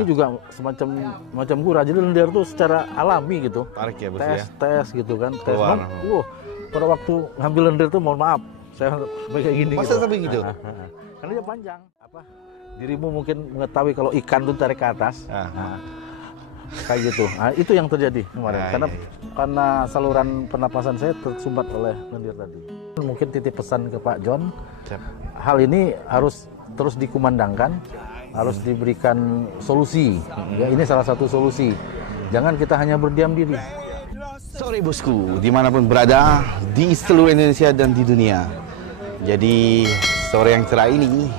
ini juga semacam gurah. Jadi lendir tuh secara alami gitu. Tarik ya bos ya. Tes gitu kan. Tes. Keluar. Pada waktu ngambil lendir tuh mohon maaf, saya sampai kayak gini. Masa sampai gitu? Karena dia panjang. Apa? Dirimu mungkin mengetahui kalau ikan tuh tarik ke atas. Kayak gitu. Nah, itu yang terjadi kemarin. Karena saluran pernapasan saya tersumbat oleh lendir tadi. Mungkin titip pesan ke Pak John. Siap. Hal ini harus terus dikumandangkan, harus diberikan solusi. Ya, ini salah satu solusi. Jangan kita hanya berdiam diri. Sore bosku, dimanapun berada di seluruh Indonesia dan di dunia. Jadi sore yang cerah ini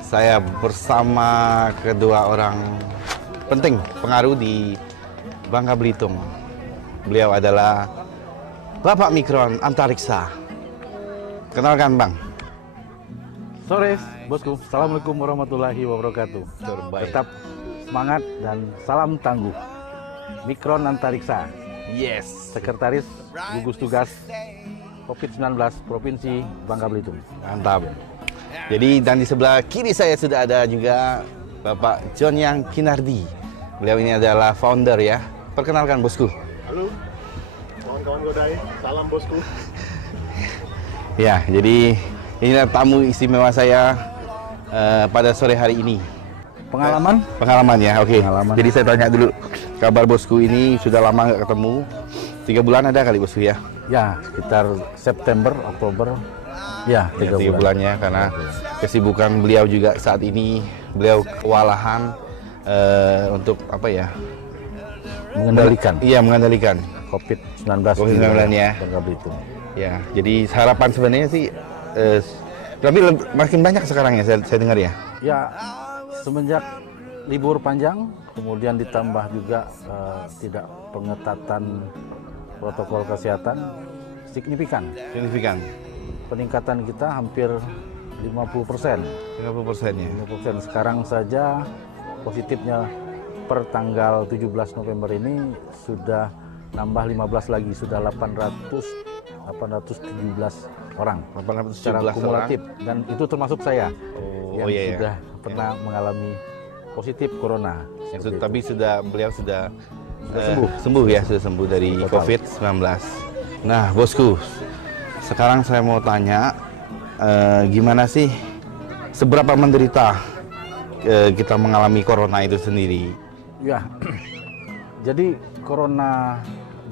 saya bersama kedua orang penting pengaruh di Bangka Belitung. Beliau adalah Bapak Mikron Antariksa. Kenalkan Bang. Sore bosku, Assalamualaikum warahmatullahi wabarakatuh. Terbaik. Tetap semangat dan salam tangguh. Mikron Antariksa, Yes. Sekretaris Gugus Tugas COVID-19 Provinsi Bangka Belitung. Mantap. Jadi dan di sebelah kiri saya sudah ada juga Bapak John Yang Kinardi. Beliau ini adalah founder ya. Perkenalkan bosku. Halo, kawan-kawan Godai, salam bosku. Ya, jadi inilah tamu istimewa saya pada sore hari ini. Pengalaman ya, oke. Pengalaman. Jadi saya tanya dulu, kabar bosku ini sudah lama nggak ketemu. 3 bulan ada kali bosku ya? Ya, sekitar September, Oktober. Ya, 3 3 bulan. bulannya karena kesibukan beliau juga saat ini. Beliau kewalahan untuk apa ya? Mengendalikan Iya, mengendalikan COVID-19 COVID-19 ya. Bangka Belitung. Ya, jadi harapan sebenarnya sih tapi makin banyak sekarang ya saya dengar ya. Ya, semenjak libur panjang, kemudian ditambah juga tidak pengetatan protokol kesehatan signifikan. Signifikan. Peningkatan kita hampir 50%. 50% ya. 50%. Sekarang saja positifnya per tanggal 17 November ini sudah nambah 15 lagi, sudah 817 orang 817 secara kumulatif orang. dan itu termasuk saya yang iya, sudah pernah mengalami positif corona. Seperti itu. Tapi beliau sudah sembuh ya, sudah sembuh dari Total. COVID-19. Nah, bosku, sekarang saya mau tanya gimana sih seberapa menderita kita mengalami corona itu sendiri? Ya, jadi corona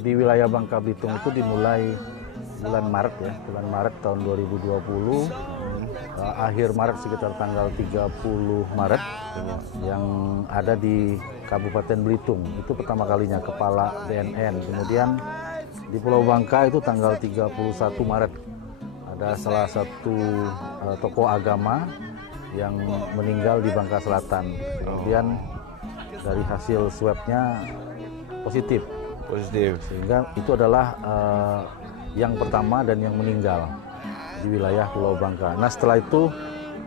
di wilayah Bangka Belitung itu dimulai bulan Maret ya, bulan Maret tahun 2020, akhir Maret sekitar tanggal 30 Maret yang ada di Kabupaten Belitung. Itu pertama kalinya kepala BNN. Kemudian di Pulau Bangka itu tanggal 31 Maret ada salah satu tokoh agama yang meninggal di Bangka Selatan. Kemudian dari hasil swabnya positif, sehingga itu adalah yang pertama dan yang meninggal di wilayah Pulau Bangka. Nah, setelah itu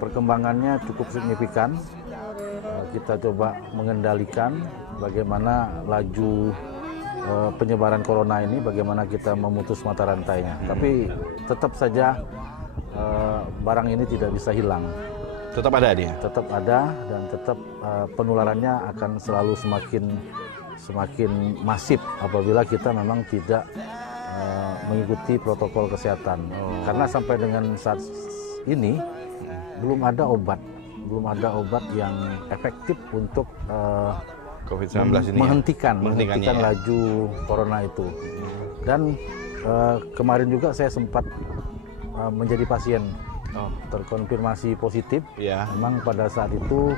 perkembangannya cukup signifikan. Kita coba mengendalikan bagaimana laju penyebaran corona ini, bagaimana kita memutus mata rantainya. Tapi tetap saja barang ini tidak bisa hilang. Tetap ada dia? Tetap ada dan tetap penularannya akan selalu semakin masif apabila kita memang tidak mengikuti protokol kesehatan. Karena sampai dengan saat ini belum ada obat yang efektif untuk COVID-19 ini menghentikan ya? laju corona itu. Dan kemarin juga saya sempat menjadi pasien terkonfirmasi positif. Ya. Memang pada saat itu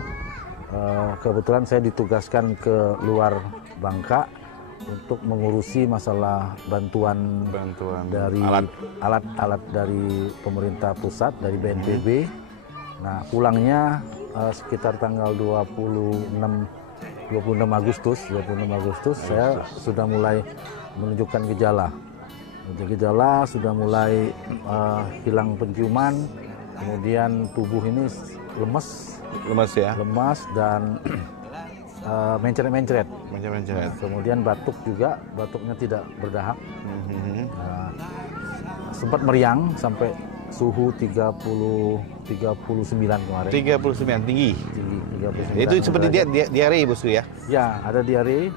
kebetulan saya ditugaskan ke luar Bangka untuk mengurusi masalah bantuan dari alat-alat dari pemerintah pusat, dari BNPB. Nah, pulangnya sekitar tanggal 26 Agustus saya sudah mulai menunjukkan gejala. Sudah mulai hilang penciuman, kemudian tubuh ini lemas dan mencret-mencret. Kemudian batuknya tidak berdahak. Sempat meriang sampai suhu 39 kemarin. 39 tinggi. Tinggi 39. Itu seperti diare bosku ya? Ya, ada diare.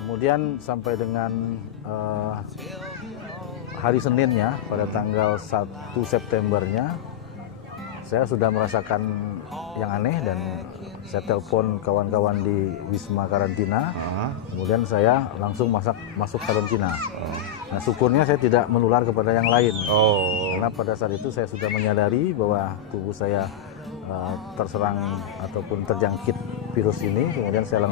Kemudian sampai dengan hari Seninnya pada tanggal 1 Septembernya saya sudah merasakan yang aneh dan saya telepon kawan-kawan di Wisma Karantina. Kemudian saya langsung masuk karantina. Nah, syukurnya saya tidak menular kepada yang lain. Karena pada saat itu saya sudah menyadari bahwa tubuh saya terserang ataupun terjangkit virus ini. Kemudian saya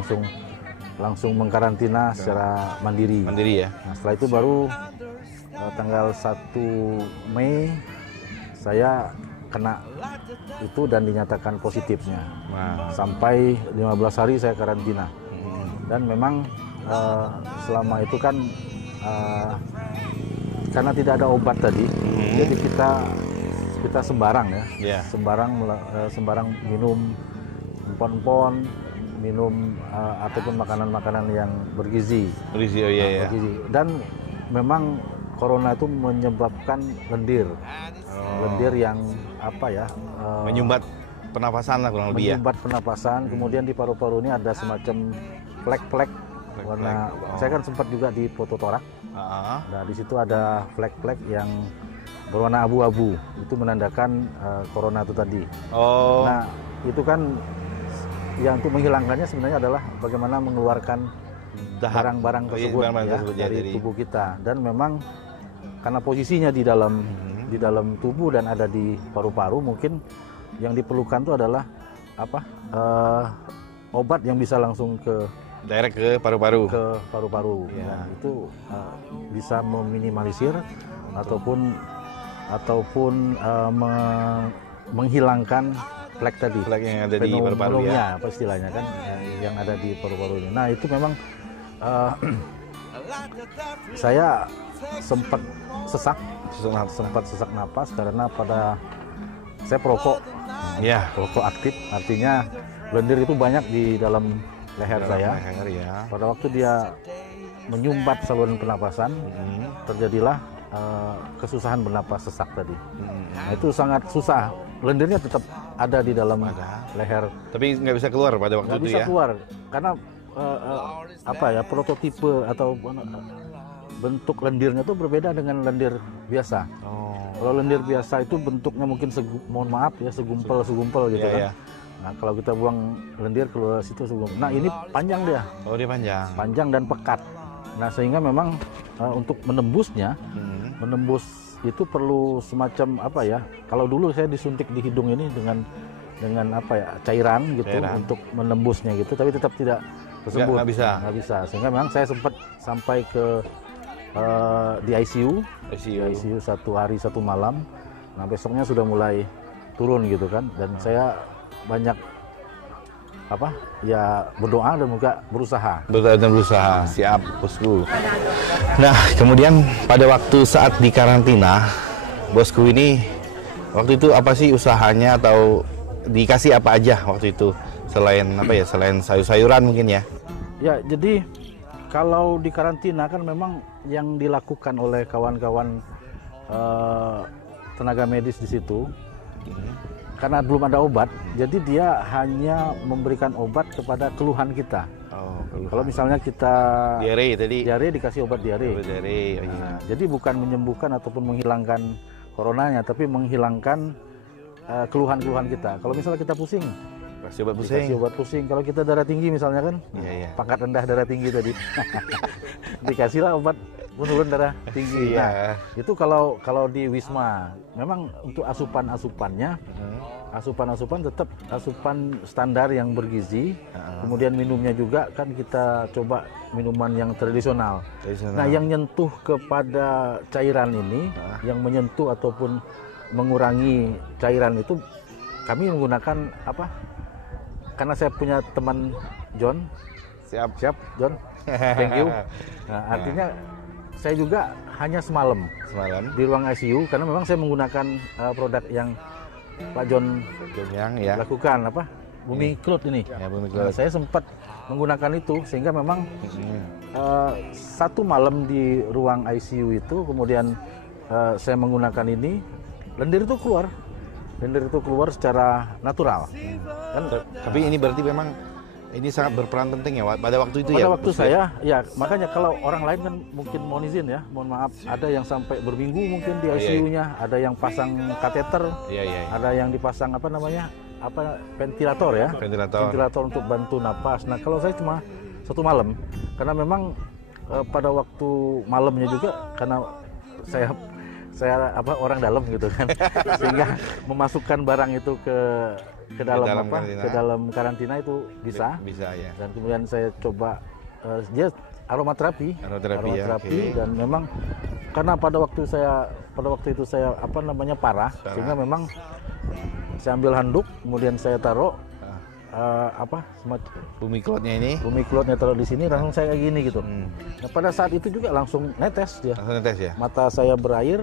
langsung mengkarantina secara mandiri. Mandiri ya. Nah, setelah itu baru tanggal 1 Mei saya kena itu dan dinyatakan positifnya. Sampai 15 hari saya karantina. Dan memang selama itu kan karena tidak ada obat tadi, jadi kita sembarang ya, sembarang minum empon-empon, minum ataupun makanan-makanan yang bergizi. Bergizi, oh iya ya. Bergizi. Dan memang corona itu menyebabkan lendir, lendir yang apa ya? Menyumbat pernapasan lah kurang lebih ya. Menyumbat pernapasan, kemudian di paru-paru ini ada semacam flek-flek warna. Saya kan sempat juga di fototorak. Nah, di situ ada flek-flek yang berwarna abu-abu. Itu menandakan corona itu tadi. Nah, itu kan yang untuk menghilangkannya sebenarnya adalah bagaimana mengeluarkan barang-barang tersebut ya, dari tubuh kita. Dan memang karena posisinya di dalam tubuh dan ada di paru-paru, mungkin yang diperlukan itu adalah obat yang bisa langsung ke direct ke paru-paru. Nah, itu bisa meminimalisir ataupun menghilangkan flek tadi. Flek yang ada di paru-paru ya. Apa istilahnya kan yang ada di paru-paru ini. Nah, itu memang saya sempat sesak napas karena saya perokok. Ya. Perokok aktif, artinya lendir itu banyak di dalam leher saya. Pada waktu dia menyumbat saluran pernapasan, terjadilah kesusahan bernapas, sesak tadi. Nah, itu sangat susah. Lendirnya tetap ada di dalam leher. Tapi nggak bisa keluar pada waktu itu ya? Nggak bisa keluar, karena prototipe atau bentuk lendirnya itu berbeda dengan lendir biasa. Kalau lendir biasa itu bentuknya mungkin segumpal gitu kan. Nah, kalau kita buang lendir keluar situ segumpal. Nah, ini panjang dia. Oh, dia panjang. Panjang dan pekat. Nah, sehingga memang untuk menembusnya, menembus itu perlu semacam kalau dulu saya disuntik di hidung ini dengan cairan gitu untuk menembusnya gitu, tapi tetap tidak tersebut. Nggak bisa. Sehingga memang saya sempat sampai ke di ICU 1 hari 1 malam. Nah, besoknya sudah mulai turun gitu kan, dan saya banyak berdoa dan juga berusaha. Siap, bosku. Nah, kemudian pada waktu saat di karantina, bosku ini waktu itu apa sih usahanya atau dikasih apa aja waktu itu selain selain sayur-sayuran mungkin ya? Ya, jadi kalau di karantina kan memang yang dilakukan oleh kawan-kawan tenaga medis di situ, karena belum ada obat, jadi dia hanya memberikan obat kepada keluhan kita. Kalau misalnya kita diare dikasih obat diare. Nah, jadi bukan menyembuhkan ataupun menghilangkan coronanya, tapi menghilangkan keluhan-keluhan kita. Kalau misalnya kita pusing, dikasih obat pusing. Kalau kita darah tinggi misalnya kan, pangkat rendah darah tinggi tadi, dikasihlah obat penurun darah tinggi. Nah, itu kalau di Wisma memang untuk asupan-asupannya, asupan tetap asupan standar yang bergizi. Kemudian minumnya juga kan kita coba minuman yang tradisional. Nah, yang nyentuh kepada cairan ini, yang menyentuh ataupun mengurangi cairan itu, kami menggunakan karena saya punya teman John. Siap John, thank you. Nah, artinya saya juga hanya semalam di ruang ICU, karena memang saya menggunakan produk yang Pak John yang lakukan, Bumi Cloud ini. Nah, saya sempat menggunakan itu, sehingga memang 1 malam di ruang ICU itu, kemudian saya menggunakan ini, lendir itu keluar. Lendir itu keluar secara natural. Kan Tapi ini berarti memang ini sangat berperan penting ya pada waktu itu pada ya. waktu saya, ya makanya kalau orang lain kan mungkin mohon izin ya, mohon maaf, ada yang sampai berminggu mungkin di ICU-nya, ada yang pasang kateter, Iya. ada yang dipasang ventilator ya, ventilator untuk bantu napas. Nah kalau saya cuma 1 malam, karena memang pada waktu malamnya juga karena saya orang dalam gitu kan, sehingga memasukkan barang itu ke dalam karantina itu bisa ya. Dan kemudian saya coba dia aromaterapi dan memang karena pada waktu itu saya parah, sehingga memang saya ambil handuk, kemudian saya taruh Bumiclotnya taruh di sini, langsung saya kayak gini gitu. Nah, pada saat itu juga langsung netes dia. Ya? Mata saya berair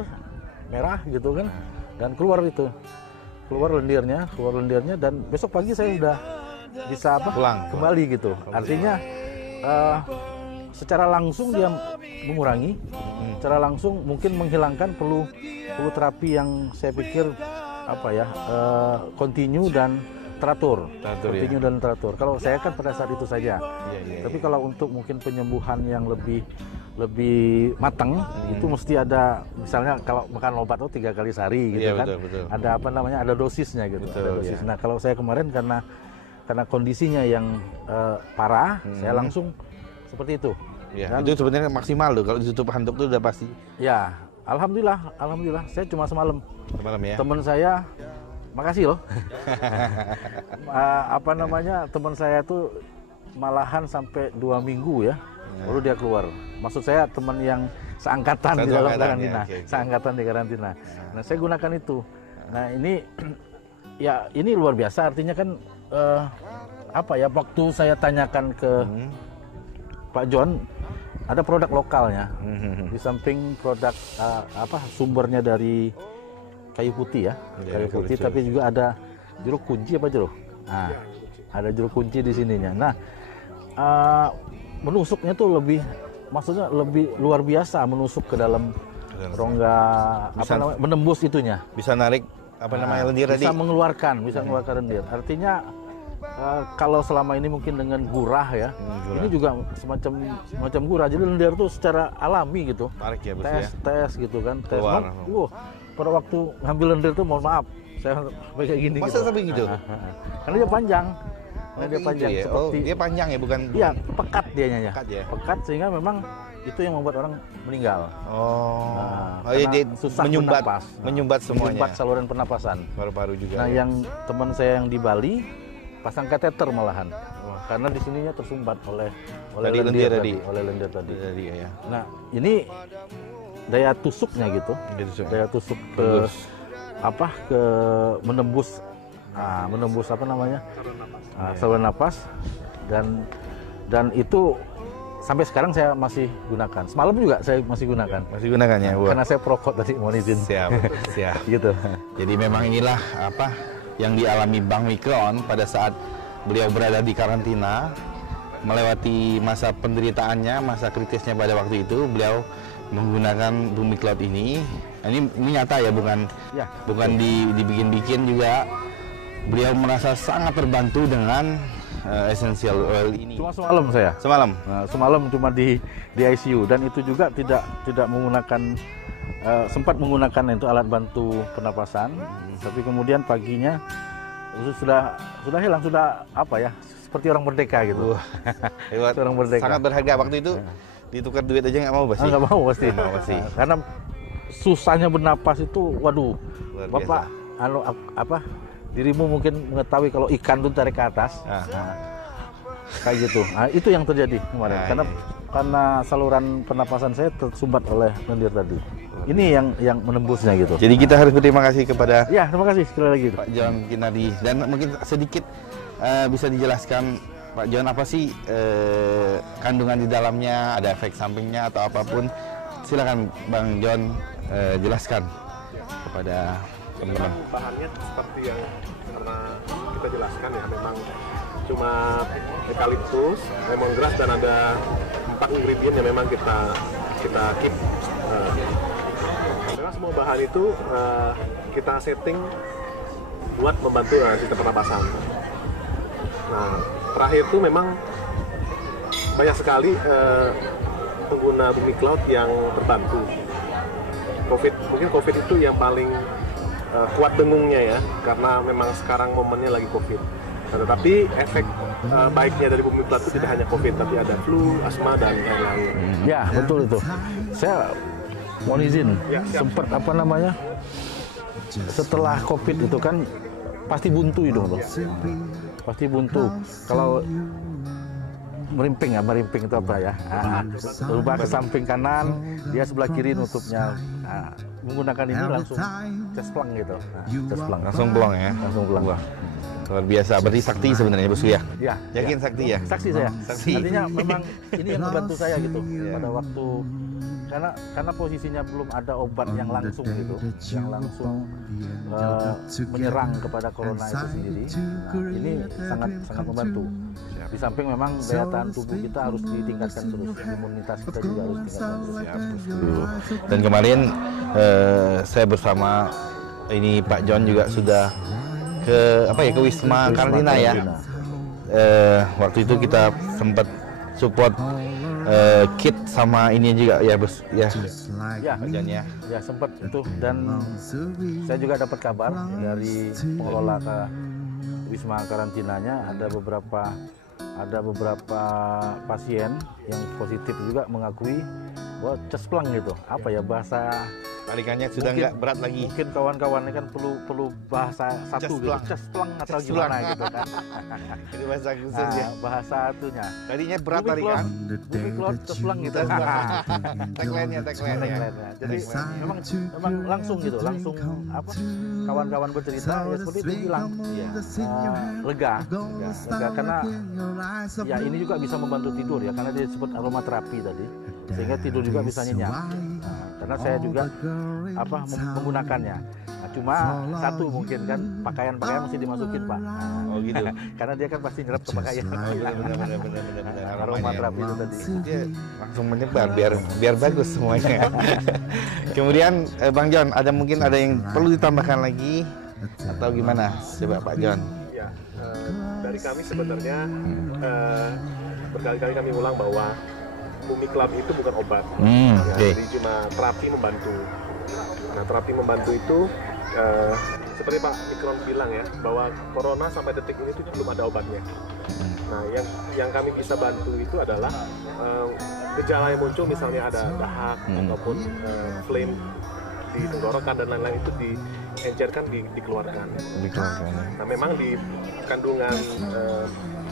merah gitu kan, dan keluar lendirnya, dan besok pagi saya sudah bisa pulang kembali gitu. Artinya secara langsung dia mengurangi, secara langsung mungkin menghilangkan perlu terapi yang saya pikir continue dan teratur. Kalau saya kan pada saat itu saja. Tapi kalau untuk mungkin penyembuhan yang lebih matang, itu mesti ada, misalnya kalau makan obat 3 kali sehari gitu kan. Betul. Ada dosisnya gitu. Dosis. Nah, kalau saya kemarin karena kondisinya yang parah, saya langsung seperti itu. Dan itu sebenarnya maksimal loh, kalau ditutup handuk itu udah pasti. Ya, alhamdulillah saya cuma semalam ya. Teman saya, makasih loh. Teman saya tuh malahan sampai 2 minggu ya, baru dia keluar. Maksud saya teman yang seangkatan di dalam karantina, seangkatan di karantina. Nah, saya gunakan itu. Nah, ini luar biasa. Artinya kan waktu saya tanyakan ke Pak John, ada produk lokalnya, di samping produk sumbernya dari kayu putih ya, kayu putih, tapi juga ada jeruk kunci Nah, ada jeruk kunci di sininya. Nah, menusuknya tuh lebih luar biasa, menusuk ke dalam rongga, menembus itunya. Bisa narik lendir tadi. Bisa mengeluarkan lendir. Artinya kalau selama ini mungkin dengan gurah ya, ini juga semacam gurah. Jadi lendir tuh secara alami gitu. Tarik ya, tes gitu kan. Pada waktu ngambil lendir tuh, mohon maaf, saya kayak gini. Masa sampai gitu? Karena dia panjang. Ya? Dia panjang ya, bukan? Iya, pekat dianya ya. Pekat Sehingga memang itu yang membuat orang meninggal. Dia susah menyumbat semuanya. Menyumbat saluran pernapasan. Paru-paru juga. Nah, yang teman saya yang di Bali pasang kateter malahan. Karena di sininya tersumbat oleh lendir tadi. Ya. Nah, ini daya tusuknya gitu. Daya tusuk ke menembus saluran napas, dan itu sampai sekarang saya masih gunakan. Semalam juga saya masih gunakan. Ya. Karena saya perokok tadi, mohon izin. Siap. Gitu. Jadi memang inilah yang dialami Bang Mikron pada saat beliau berada di karantina, melewati masa penderitaannya, masa kritisnya pada waktu itu. Beliau menggunakan Bumiclot ini. Ini nyata ya, bukan dibikin-bikin juga. Beliau merasa sangat terbantu dengan essential oil ini. Cuma semalam saya. Semalam cuma di ICU, dan itu juga tidak menggunakan, sempat menggunakan itu alat bantu pernapasan, tapi kemudian paginya sudah hilang, sudah seperti orang merdeka gitu. Orang merdeka. Sangat berharga waktu itu. Ditukar duit aja nggak mau pasti. Nggak mau pasti. Karena susahnya bernapas itu, waduh. Bapak, dirimu mungkin mengetahui kalau ikan itu tarik ke atas. Kayak gitu. Nah, itu yang terjadi kemarin. Karena saluran pernapasan saya tersumbat oleh lendir tadi. Ini yang menembusnya gitu. Jadi kita harus berterima kasih kepada. Ya, terima kasih sekali lagi Pak John Kinardi. Dan mungkin sedikit bisa dijelaskan, Pak John, apa sih kandungan di dalamnya, ada efek sampingnya atau apapun? Silakan Bang John jelaskan kepada teman-teman. Bahannya seperti yang karena kita jelaskan ya, memang cuma eukaliptus, lemongrass, dan ada 4 ingredient yang memang kita keep. Karena semua bahan itu kita setting buat membantu sistem pernapasan. Nah, terakhir tuh memang banyak sekali pengguna Bumi Cloud yang terbantu. Mungkin COVID itu yang paling kuat dengungnya ya, karena memang sekarang momennya lagi COVID. Nah, tetapi efek baiknya dari Bumi Cloud itu tidak hanya COVID, tapi ada flu, asma, dan lain-lain. Ya, betul itu. Saya mohon izin, sempat apa namanya, setelah COVID itu kan pasti buntu hidung tuh. Pasti buntu. Kalau merimping itu apa ya? Rubah ke samping kanan, dia sebelah kiri nutupnya. Menggunakan ini langsung cesplang gitu. Cesplang. Langsung plong ya. Langsung plong. Wah, luar biasa. Berarti sakti sebenarnya bosku ya. Ya. Yakin sakti ya? Saksi saya. Saksi. Artinya memang ini yang membantu saya gitu pada waktu karena posisinya belum ada obat yang langsung gitu, yang langsung menyerang kepada corona itu sendiri. Nah, ini sangat membantu. Di samping memang daya tahan tubuh kita harus ditingkatkan terus, imunitas kita juga harus ditingkatkan terus. Dan kemarin saya bersama ini Pak John juga sudah ke Wisma Karantina ya. Waktu itu kita sempat support kit sama ini juga ya bos ya. Ya, ya sempat itu, dan saya juga dapat kabar dari pengelola Wisma Karantinanya ada beberapa pasien yang positif juga mengakui bahwa cesplang gitu. Apa ya bahasa tarikannya sudah nggak berat lagi. Mungkin kawan-kawannya kan perlu bahasa satu gitu, cesplang atau gimana gitu kan. Itu bahasa khusus ya. Bahasa itunya. Tadinya berat tarikan. Bumi Cloud cesplang gitu. Tagline-nya. Jadi memang langsung gitu, langsung apa kawan-kawan bercerita ya seperti itu bilang lega karena ya ini juga bisa membantu tidur ya, karena dia disebut aromaterapi tadi, sehingga tidur juga bisa nyenyak. Karena saya juga menggunakannya. Nah, cuma satu mungkin kan pakaian mesti dimasukin Pak. Oh gitu. Karena dia kan pasti nyerap ke pakaian. Benar. Aromaterapi itu tadi. Dia langsung menyebar biar bagus semuanya. Kemudian Bang John, mungkin ada yang perlu ditambahkan lagi atau gimana? Coba Pak John. Ya, dari kami sebenarnya berkali-kali kami ulang bahwa Bumi Cloud itu bukan obat. Jadi cuma terapi membantu. Nah, terapi membantu itu seperti Pak Mikron bilang ya, bahwa corona sampai detik ini itu belum ada obatnya. Nah, yang kami bisa bantu itu adalah gejala yang muncul, misalnya ada dahak ataupun flame di tenggorokan dan lain-lain, itu diencerkan, dikeluarkan. Nah, memang di kandungan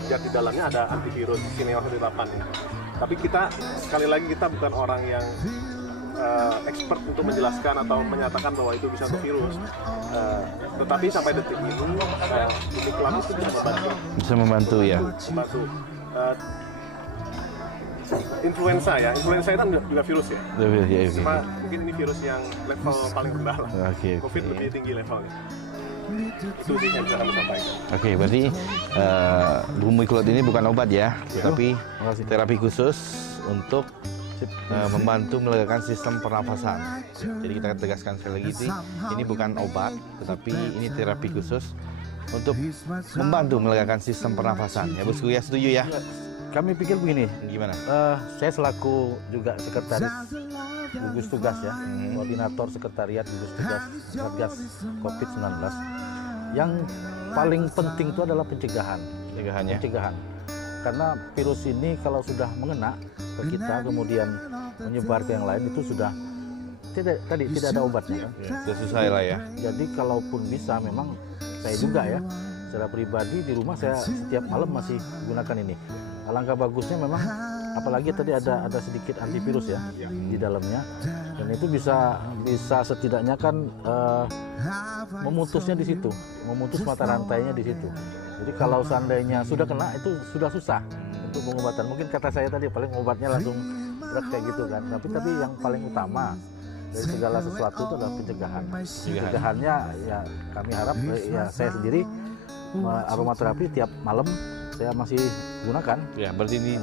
zat di dalamnya ada antivirus Sineos 8. Tapi kita sekali lagi kita bukan orang yang expert untuk menjelaskan atau menyatakan bahwa itu bisa virus. Tetapi sampai detik ini Bumi Cloud itu bisa membantu ya. Membantu. Influenza itu juga virus ya. Cuma mungkin ini virus yang level paling rendah lah. COVID lebih tinggi levelnya. Itu sih yang bisa kami sampaikan. Oke, berarti Bumi Cloud ini bukan obat ya, tapi terapi khusus untuk membantu melegakan sistem pernafasan. Jadi kita tegaskan sekali lagi sih, ini bukan obat, tetapi ini terapi khusus untuk membantu melegakan sistem pernafasan. Ya bosku ya, setuju ya? Kami pikir begini. Gimana? Saya selaku juga sekretaris gugus tugas ya, koordinator sekretariat gugus tugas Satgas COVID-19. Yang paling penting itu adalah pencegahan. Pencegahan. Karena virus ini kalau sudah mengena ke kita kemudian menyebar ke yang lain itu sudah tidak ada obatnya kan. Sudah susah lah ya. Jadi kalaupun bisa, memang saya juga ya secara pribadi di rumah saya setiap malam masih gunakan ini. Alangkah bagusnya memang, apalagi tadi ada sedikit antivirus ya di dalamnya, dan itu bisa setidaknya kan memutusnya di situ, memutus mata rantainya di situ. Jadi kalau seandainya sudah kena itu sudah susah untuk pengobatan. Mungkin kata saya tadi paling obatnya langsung berat kayak gitu kan. Tapi yang paling utama dari segala sesuatu itu adalah pencegahan. Pencegahannya ya kami harap ya saya sendiri aromaterapi tiap malam saya masih gunakan. Ya, berarti ini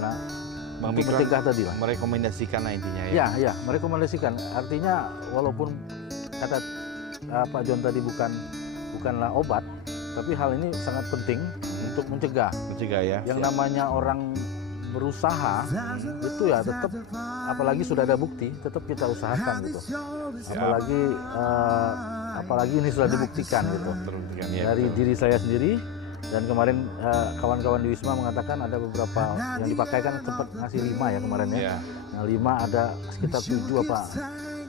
Bang Mikron mencegah tadi lah. Merekomendasikan intinya ya. Ya, merekomendasikan. Artinya walaupun kata Pak John tadi bukanlah obat, tapi hal ini sangat penting untuk mencegah. Ya. Yang namanya orang berusaha itu ya tetap, apalagi sudah ada bukti, tetap kita usahakan gitu. Apalagi ini sudah dibuktikan gitu. Dari diri saya sendiri, dan kemarin kawan-kawan di Wisma mengatakan ada beberapa yang dipakai, kan sempat ngasih 5 ya kemarin ya. Nah 5 ada sekitar 7 apa.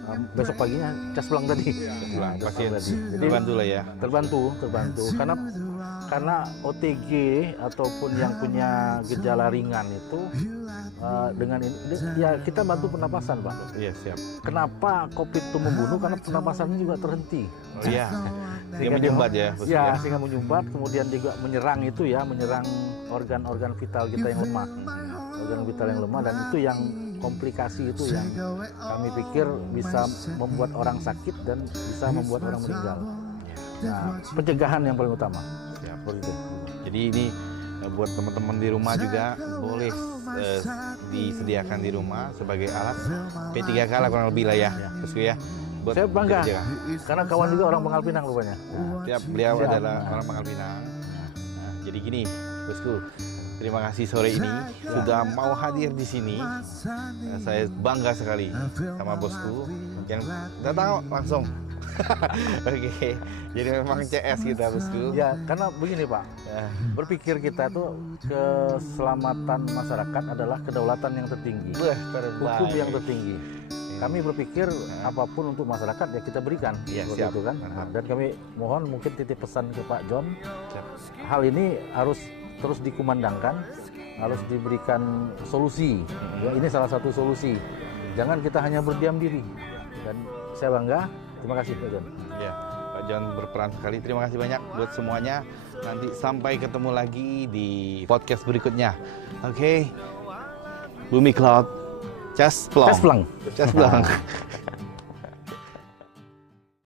Besok paginya cas pulang tadi. Jadi terbantu lah ya. Terbantu karena OTG ataupun yang punya gejala ringan itu dengan ini ya kita bantu pernapasan, Pak. Iya, siap. Kenapa COVID itu membunuh? Karena pernapasannya juga terhenti. Oh iya. Dia menyumbat ya. Ya, sehingga menyumbat, kemudian juga menyerang organ-organ vital kita yang lemah. Organ vital yang lemah, dan itu yang komplikasi itu yang kami pikir bisa membuat orang sakit dan bisa membuat orang meninggal. Nah, pencegahan yang paling utama. Siap. Jadi ini buat teman-teman di rumah juga boleh disediakan di rumah sebagai alat P3K lah kurang lebih lah ya, Bosku ya. Saya bangga karena kawan juga orang Pangkal Pinang rupanya. Tiap beliau adalah orang Pangkal Pinang. Nah, jadi gini, Bosku. Terima kasih sore ini sudah mau hadir di sini. Saya bangga sekali sama bosku yang datang langsung. Oke, jadi memang CS kita, bosku. Ya, karena begini Pak, berpikir kita tuh keselamatan masyarakat adalah kedaulatan yang tertinggi, hukum yang tertinggi. Kami berpikir apapun untuk masyarakat ya kita berikan, seperti itu kan. Dan kami mohon mungkin titip pesan ke Pak John, hal ini harus terus dikumandangkan, harus diberikan solusi. Ya, ini salah satu solusi. Jangan kita hanya berdiam diri. Dan saya bangga. Terima kasih Pak John. Ya, Pak John berperan sekali. Terima kasih banyak buat semuanya. Nanti sampai ketemu lagi di podcast berikutnya. Oke. Bumi Cloud. Cas plong. Cas plong.